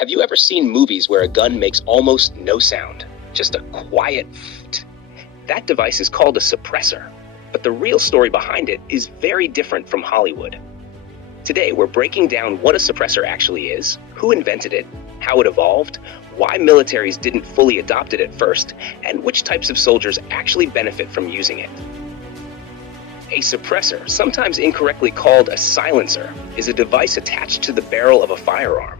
Have you ever seen movies where a gun makes almost no sound? Just a quiet pfft? That device is called a suppressor, but the real story behind it is very different from Hollywood. Today, we're breaking down what a suppressor actually is, who invented it, how it evolved, why militaries didn't fully adopt it at first, and which types of soldiers actually benefit from using it. A suppressor, sometimes incorrectly called a silencer, is a device attached to the barrel of a firearm.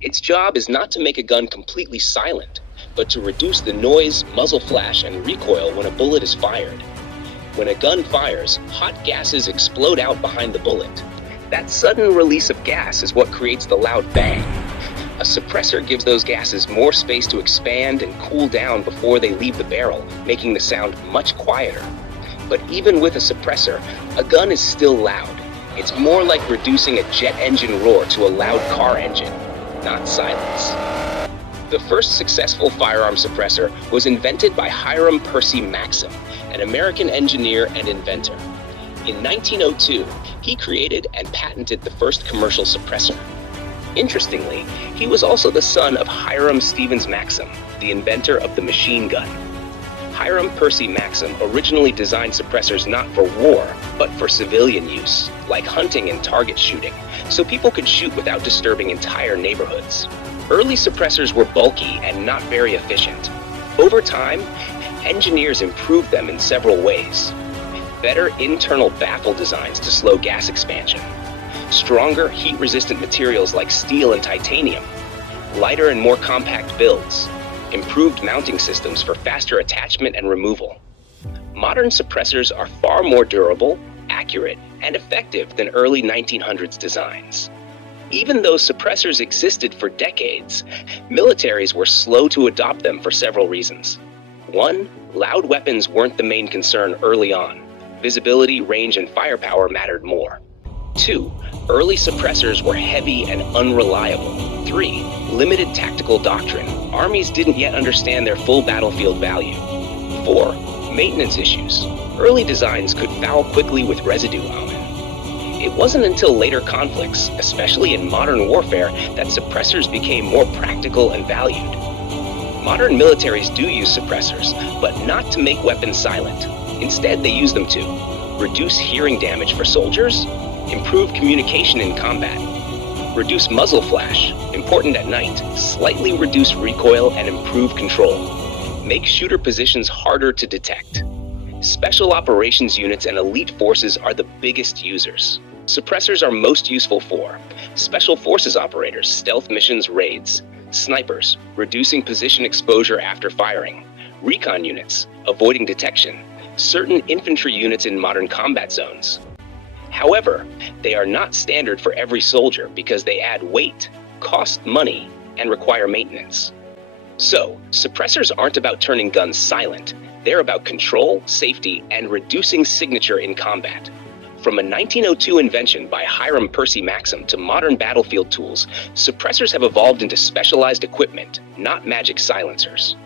Its job is not to make a gun completely silent, but to reduce the noise, muzzle flash, and recoil when a bullet is fired. When a gun fires, hot gases explode out behind the bullet. That sudden release of gas is what creates the loud bang. A suppressor gives those gases more space to expand and cool down before they leave the barrel, making the sound much quieter. But even with a suppressor, a gun is still loud. It's more like reducing a jet engine roar to a loud car engine, not silence. The first successful firearm suppressor was invented by Hiram Percy Maxim, an American engineer and inventor. In 1902, he created and patented the first commercial suppressor. Interestingly, he was also the son of Hiram Stevens Maxim, the inventor of the machine gun. Hiram Percy Maxim originally designed suppressors not for war, but for civilian use, like hunting and target shooting, so people could shoot without disturbing entire neighborhoods. Early suppressors were bulky and not very efficient. Over time, engineers improved them in several ways. Better internal baffle designs to slow gas expansion, stronger heat-resistant materials like steel and titanium, lighter and more compact builds, improved mounting systems for faster attachment and removal. Modern suppressors are far more durable, accurate, and effective than early 1900s designs. Even though suppressors existed for decades, militaries were slow to adopt them for several reasons. 1. Loud weapons weren't the main concern early on. Visibility, range, and firepower mattered more. 2. Early suppressors were heavy and unreliable. 3. Limited tactical doctrine. Armies didn't yet understand their full battlefield value. 4. Maintenance issues. Early designs could foul quickly with residue on them. It wasn't until later conflicts, especially in modern warfare, that suppressors became more practical and valued. Modern militaries do use suppressors, but not to make weapons silent. Instead, they use them to reduce hearing damage for soldiers, improve communication in combat, reduce muzzle flash, important at night, slightly reduce recoil and improve control, make shooter positions harder to detect. Special operations units and elite forces are the biggest users. Suppressors are most useful for special forces operators, stealth missions, raids, snipers, reducing position exposure after firing, recon units, avoiding detection, certain infantry units in modern combat zones. However, they are not standard for every soldier because they add weight, cost money, and require maintenance. So, suppressors aren't about turning guns silent. They're about control, safety, and reducing signature in combat. From a 1902 invention by Hiram Percy Maxim to modern battlefield tools, suppressors have evolved into specialized equipment, not magic silencers.